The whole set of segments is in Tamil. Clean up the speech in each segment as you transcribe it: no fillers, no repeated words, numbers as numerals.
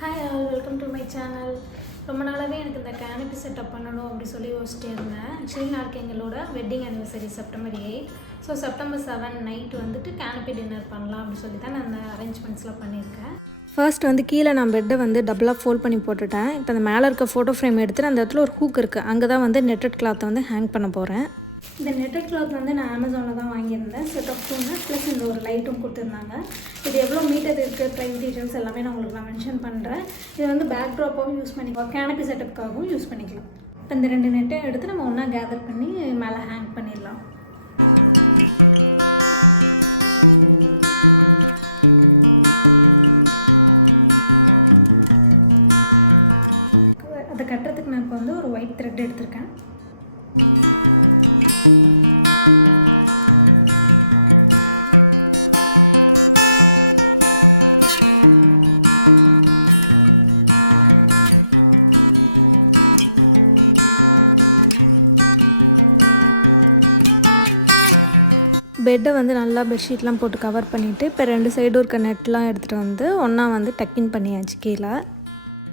Hi all, welcome to my channel. ரொம்ப நாளாகவே எனக்கு இந்த கேனப்பி செட்டப் பண்ணணும் அப்படி சொல்லி யோசிச்சிட்டே இருந்தேன். ஆக்சுவலி நாளைக்கு எங்களோட wedding anniversary September 8. So September 7 night வந்துட்டு கேனப்பி டின்னர் பண்ணலாம் அப்படின்னு சொல்லி தான் நான் அந்த அரேஞ்ச்மெண்ட்ஸ்லாம் பண்ணியிருக்கேன். ஃபர்ஸ்ட் வந்து கீழே நான் பெட்டை வந்து டபுளாக ஃபோல்ட் பண்ணி போட்டுட்டேன். இப்போ அந்த மேலே இருக்க ஃபோட்டோ ஃப்ரேம் எடுத்துகிட்டு அந்த இடத்துல ஒரு ஹூக் இருக்குது, அங்கே தான் வந்து நெட்டட் கிளாத்தை வந்து ஹேங் பண்ண போகிறேன். இந்த நெட்டட் கிளாத் வந்து நான் அமேசானில் தான் வாங்கியிருந்தேன். செட் ஆஃப் 2 ப்ளஸ் இந்த ஒரு லைட்டும் கொடுத்துருந்தாங்க. இது எவ்வளோ மீட்டர் இருக்குது, ப்ரைஸ் டீட்டெயில்ஸ் எல்லாமே நான் உங்களுக்கு மென்ஷன் பண்ணுறேன். இது வந்து பேக் ட்ராப்பாகவும் யூஸ் பண்ணிக்கலாம், கேனப்பி செட்டப்புக்காகவும் யூஸ் பண்ணிக்கலாம். இப்போ இந்த 2 நெட்டையும் எடுத்து நம்ம ஒன்றா கேதர் பண்ணி மேலே ஹேங் பண்ணிடலாம். அதை கட்டுறதுக்கு நான் இப்போ வந்து ஒரு ஒயிட் த்ரெட் எடுத்திருக்கேன். பெட்டை வந்து நல்லா பெட்ஷீட்லாம் போட்டு கவர் பண்ணிவிட்டு இப்போ 2 சைடும் இருக்க நெட்லாம் எடுத்துகிட்டு வந்து ஒன்றா வந்து டக்கின் பண்ணியாச்சு கீழே.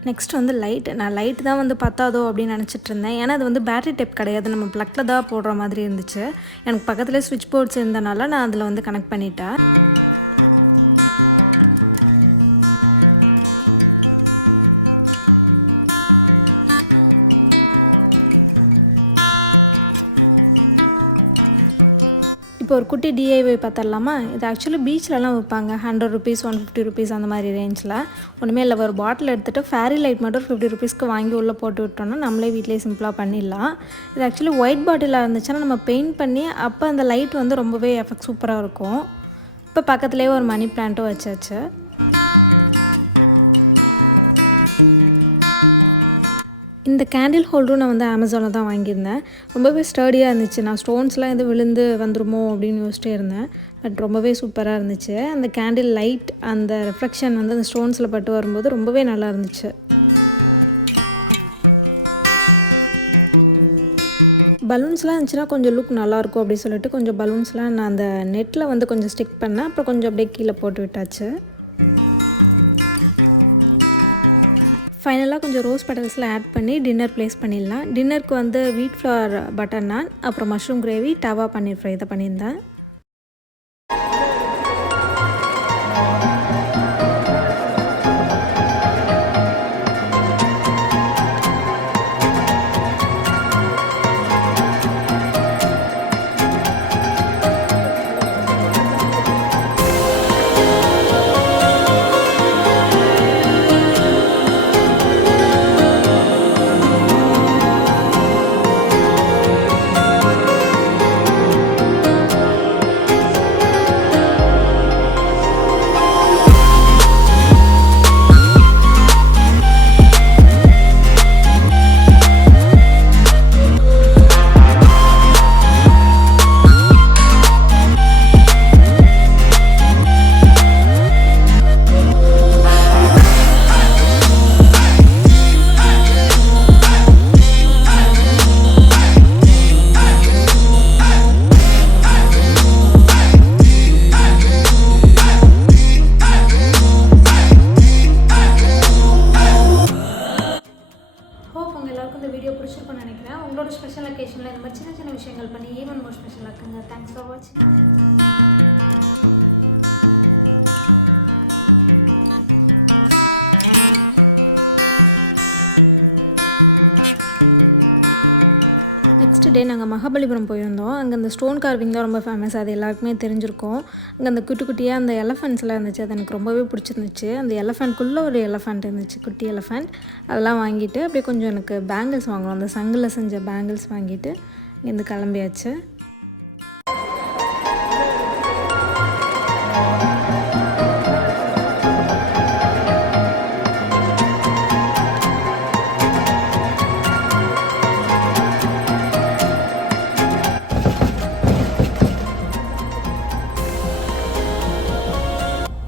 நெக்ஸ்ட் வந்து நான் லைட் தான் வந்து பத்தாதோ அப்படின்னு நினச்சிட்டு இருந்தேன். ஏன்னா அது வந்து பேட்டரி டைப் கிடையாது, நம்ம ப்ளக்கில் தான் போடுற மாதிரி இருந்துச்சு. எனக்கு பக்கத்துலேயே ஸ்விட்ச் போர்ட்ஸ் இருந்தனால நான் அதில் வந்து கனெக்ட் பண்ணிட்டேன். இப்போ ஒரு குட்டி டிஐஒய் பார்த்துடலாமா? இது ஆக்சுவலி பீச்லலாம் வைப்பாங்க. 100 ருபீஸ் 150 ருபீஸ் அந்த மாதிரி ரேஞ்சில். ஒன்றுமே இல்லை, ஒரு பாட்டில் எடுத்துகிட்டு ஃபேரி லைட் மட்டும் 50 ருபீஸ்க்கு வாங்கி உள்ளே போட்டு விட்டோன்னா நம்மளே வீட்டிலே சிம்பிளாக பண்ணிடலாம். இது ஆக்சுவலி ஒயிட் பாட்டிலாக இருந்துச்சுன்னா நம்ம பெயிண்ட் பண்ணி அப்போ அந்த லைட் வந்து ரொம்பவே எஃபெக்ட் சூப்பராக இருக்கும். இப்போ பக்கத்துலேயே ஒரு மணி பிளான்ட்டும் வச்சாச்சு. இந்த கேண்டில் ஹோல்டரும் நான் வந்து அமேசானில் தான் வாங்கியிருந்தேன். ரொம்பவே ஸ்டடியாக இருந்துச்சு. நான் ஸ்டோன்ஸ்லாம் எதுவும் விழுந்து வந்துருமோ அப்படின்னு யோசிச்சிட்டே இருந்தேன். பட் ரொம்பவே சூப்பராக இருந்துச்சு. அந்த கேண்டில் லைட் அந்த ரிஃப்ளெக்ஷன் வந்து அந்த ஸ்டோன்ஸில் பட்டு வரும்போது ரொம்பவே நல்லா இருந்துச்சு. பலூன்ஸ்லாம் இருந்துச்சுன்னா கொஞ்சம் லுக் நல்லாயிருக்கும் அப்படின்னு சொல்லிட்டு கொஞ்சம் பலூன்ஸ்லாம் நான் அந்த நெட்டில் வந்து கொஞ்சம் ஸ்டிக் பண்ணேன். அப்புறம் கொஞ்சம் அப்படியே கீழே போட்டு விட்டாச்சு. ஃபைனலாக கொஞ்சம் ரோஸ் பெட்டல்ஸ்லாம் ஆட் பண்ணி டின்னர் ப்ளேஸ் பண்ணிடலாம். டின்னருக்கு வந்து வீட் ஃப்ளவர் பட்டர் நான், அப்புறம் மஷ்ரூம் கிரேவி, டவா பன்னீர் ஃப்ரை இதை பண்ணியிருந்தேன். இந்த வீடியோ பிடிச்சிருக்கும்னு நினைக்கிறேன். உங்களோட ஸ்பெஷல் அக்கேஷனில் இந்த மாதிரி சின்ன சின்ன விஷயங்கள் பண்ணி ஈவன் மோர் ஸ்பெஷல் ஆக்குங்க. தேங்க்ஸ் ஃபார் வாட்சிங். நெக்ஸ்ட் டே நாங்கள் மகாபலிபுரம் போயிருந்தோம். அங்கே அந்த ஸ்டோன் கார்விங் தான் ரொம்ப ஃபேமஸ், அது எல்லாருக்குமே தெரிஞ்சிருக்கும். அங்கே அந்த குட்டி குட்டியாக அந்த எலஃபெண்ட்ஸ்லாம் இருந்துச்சு, அது எனக்கு ரொம்பவே பிடிச்சிருந்துச்சு. அந்த எலஃபெண்ட்குள்ளே ஒரு எலஃபெண்ட் இருந்துச்சு, குட்டி எலஃபெண்ட். அதெல்லாம் வாங்கிட்டு அப்படியே கொஞ்சம் எனக்கு பேங்கிள்ஸ் வாங்கணும், அந்த சங்கில் செஞ்ச பேங்கிள்ஸ் வாங்கிட்டு இங்கேருந்து கிளம்பியாச்சு.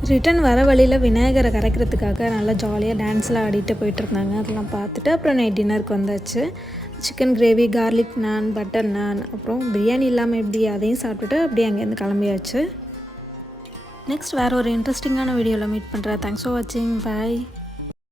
ரிட்டன் வர வழியில் விநாயகரை கரைக்கிறதுக்காக நல்லா ஜாலியாக டான்ஸ்லாம் ஆடிட்டு போயிட்டுருந்தாங்க. அதெல்லாம் பார்த்துட்டு அப்புறம் நைட் டின்னருக்கு வந்தாச்சு. சிக்கன் கிரேவி, கார்லிக் நான், பட்டர் நான், அப்புறம் பிரியாணி இல்லாமல் எப்படி அதையும் சாப்பிட்டுட்டு அப்படியே அங்கேருந்து கிளம்பியாச்சு. நெக்ஸ்ட் வேறு ஒரு இன்ட்ரெஸ்டிங்கான வீடியோவில் மீட் பண்ணுறேன். தேங்க்ஸ் ஃபார் வாட்சிங். பாய்.